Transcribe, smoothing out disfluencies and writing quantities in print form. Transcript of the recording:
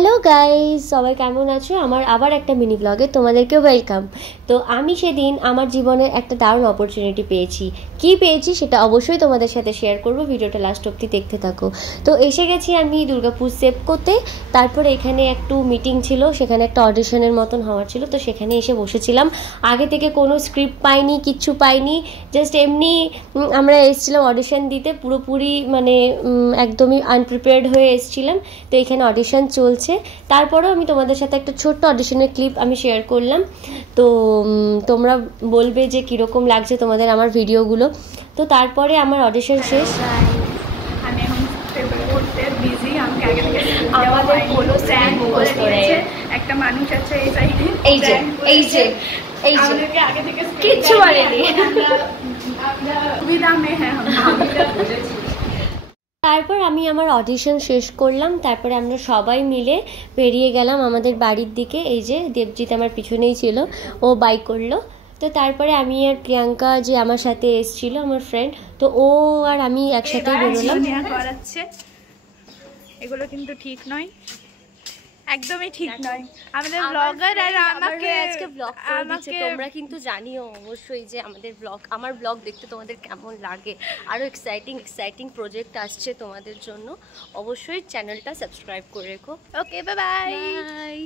Hello guys, সবাই কেমন আছো? আমার আবার একটা মিনি ব্লগে তোমাদেরকে ওয়েলকাম। তো আমি সেদিন আমার জীবনের একটা দারুণ অপরচুনিটি পেয়েছি। কি পেয়েছি সেটা অবশ্যই তোমাদের সাথে শেয়ার করব, ভিডিওটা লাস্ট অবধি দেখতে থাকো। তো এসে গেছি আমি দুর্গাপুর সেপকোতে। তারপরে এখানে একটু মিটিং ছিল, সেখানে একটা অডিশনের মতন হওয়ার ছিল, তো সেখানে এসে বসেছিলাম। আগে থেকে কোনো স্ক্রিপ্ট পাইনি, কিচ্ছু পাইনি, জাস্ট এমনি আমরা এসেছিলাম অডিশন দিতে, পুরোপুরি মানে একদমই আনপ্রিপেয়ার্ড হয়ে এসেছিলাম। তো এখানে অডিশন চলছে, তারপরেও আমি তোমাদের সাথে একটা ছোট্ট অডিশনের ক্লিপ আমি শেয়ার করলাম। তো তোমরা বলবে যে কীরকম লাগছে তোমাদের আমার ভিডিওগুলো। তো তারপরে আমার অডিশন শেষ। আমি এখন করতে বিজি, আমাকে আগে থেকে আমাদের কোনো স্যান করে দিয়েছে একটা মানুষ আছে এই সাইডে, এই যে এই যে এই যে আমাদেরকে আগে থেকে কিচ্ছু বলেনি। আমরা সুবিধা মে হ্যাঁ বুঝেছি। তারপর আমি আমার অডিশন শেষ করলাম, তারপরে আমরা সবাই মিলে বেরিয়ে গেলাম আমাদের বাড়ির দিকে। এই যে দেবজিৎ আমার পিছনেই ছিল, ও বাইক করলো। তো তারপরে আমি আর প্রিয়াঙ্কা যে আমার সাথে এসেছিল, আমার ফ্রেন্ড, তো ও আর আমি একসাথে বেরোলাম। করাচ্ছে, এগুলো কিন্তু ঠিক নয়, একদমই ঠিক নয়। আমাদের ব্লগার আর আমাকে আজকে ব্লগ করে দিচ্ছে। তোমরা কিন্তু জানিও অবশ্যই যে আমার ব্লগ দেখতে তোমাদের কেমন লাগে। আরও এক্সাইটিং প্রজেক্ট আসছে তোমাদের জন্য, অবশ্যই চ্যানেলটা সাবস্ক্রাইব করে রেখো। ওকে, বাই বাই।